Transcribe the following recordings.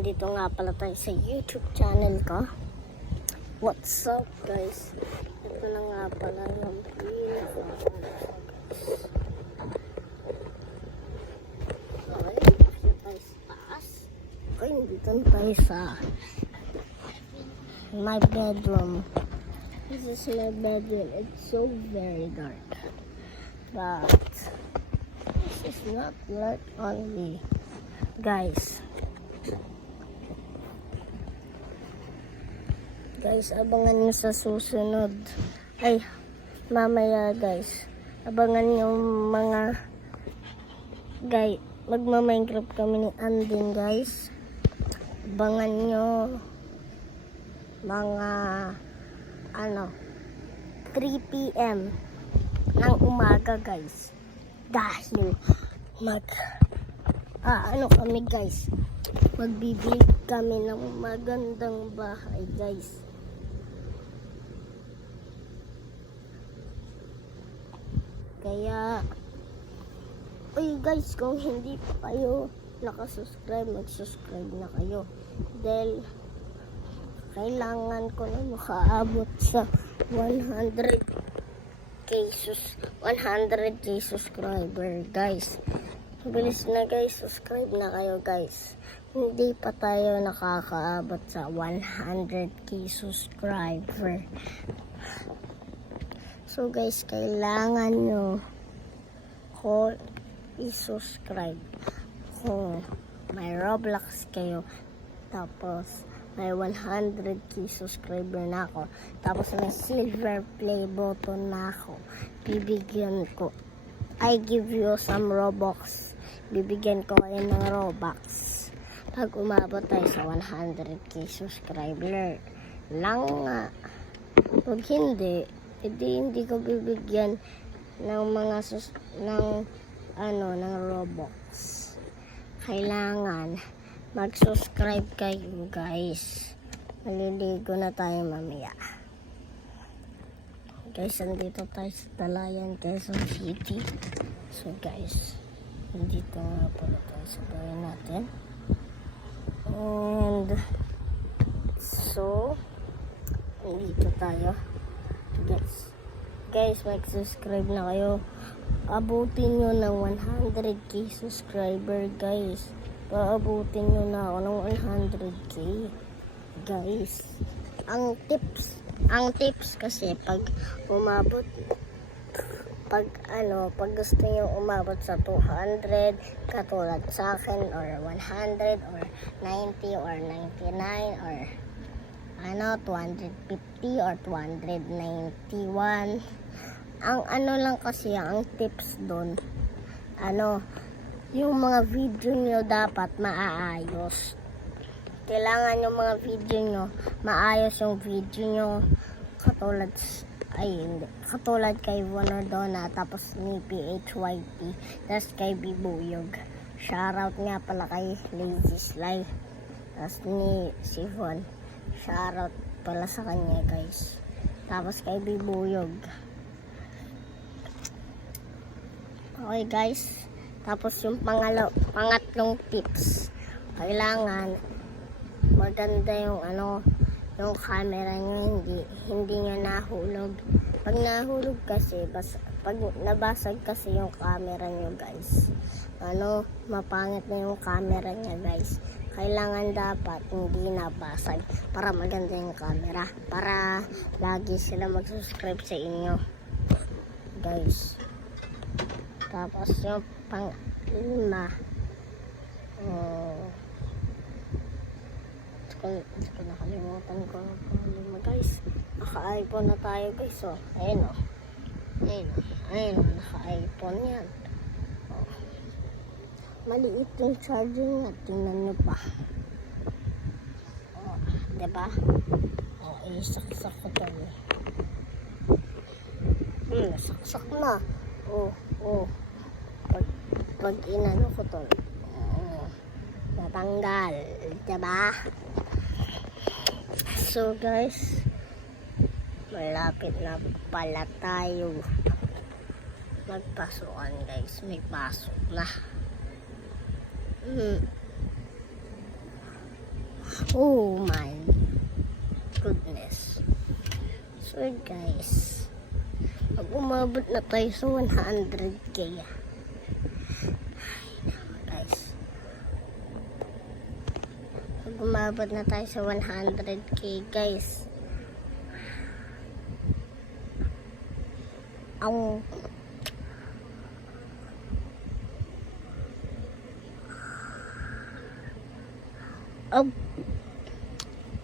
Dito nga pala tayo sa YouTube channel ko. What's up guys? Ito na nga pala yung pinaka. Okay, dito tayo sa taas. Okay, dito na tayo sa my bedroom. This is my bedroom. It's so very dark. But this is not dark only. Guys, abangan nyo sa susunod. Ay, mamaya guys. Abangan nyo mga magma-Minecraft kami ni Andin guys. Abangan nyo mga 3 PM ng umaga guys. Dahil kami guys. Magbibig kami ng magandang bahay guys. Kaya, guys, kung hindi pa kayo nakasubscribe, mag-subscribe na kayo. Dahil, kailangan ko na makaabot sa 100k subscriber, guys. Bilis na guys, subscribe na kayo guys. Hindi pa tayo nakakaabot sa 100k subscriber. So guys, kailangan nyo ko i-subscribe kung may Roblox kayo. Tapos may 100k subscriber na ako. Tapos may silver play button na ako. Bibigyan ko. I give you some Robux. Bibigyan ko kayo ng Robux. Pag umabot tayo sa 100k subscriber lang nga. Pag hindi ko bibigyan ng mga ng Robux. Kailangan mag-subscribe kayo guys. Maliligo na tayo mamaya. Guys, andito tayo sa Talayan, Quezon City. So guys, dito nga pala tayo sa bahay natin. And so, dito tayo. Guys, mag-subscribe na kayo. Abutin nyo ng 100k subscriber guys. Paabutin nyo na ako ng 100k guys. Ang tips kasi pag gusto nyo umabot sa 200 katulad sa akin, or 100 or 90 or 99 or 250 or 291. Ang lang kasi, ang tips doon, yung mga video nyo dapat maayos. Kailangan yung mga video nyo maayos, yung video nyo katulad kay Vonodona, tapos ni PHYT, tapos kay Bibuyog. Shoutout nga pala kay Lazy Sly, tapos ni Sivon. Shoutout pala sa kanya guys. Tapos kay Bibuyog. Okay guys. Tapos yung pangatlong tips. Kailangan maganda yung yung camera nyo, hindi nyo nahulog. Pag nahulog kasi, pag nabasag kasi yung camera nyo guys, mapangit na yung camera nya guys. Kailangan dapat hindi nabasag para maganda yung camera, para lagi sila mag-subscribe sa inyo guys. Tapos yung pang-lima, nakalimutan ko ng pang-lima guys. Naka-iPhone na tayo guys. So, ayun naka-iPhone yan. Maliit yung charging niya. Tingnan nyo pa. Diba? Isaksak ko to. Saksak na. Pag inano ko to, natanggal. Diba? So guys, malapit na pala tayo magpasukan guys. May pasok na. Oh my goodness. So guys, pag umabot na tayo sa 100k, guys, pag umabot na tayo sa 100k, guys, ang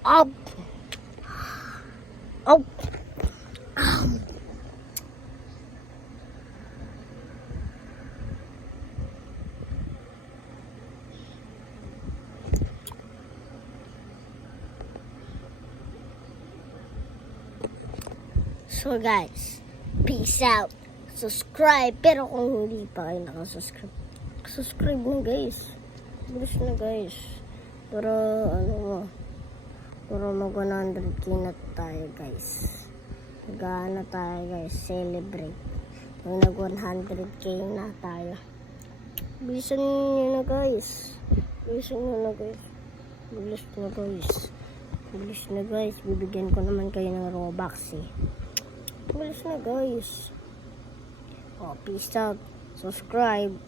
up. So guys, peace out. Subscribe. Pero kung hindi pa kayo nakasubscribe, subscribe na guys. Bilis na guys. Para para mag 100k na tayo guys. Magana tayo guys. Celebrate. Pag nag 100k na tayo. Bilisan nyo na guys. Bilisan nyo na guys. Bilis na guys. Bilis na guys. Bibigyan ko naman kayo ng Robux eh. Bilis na guys. Oh, peace out. Subscribe.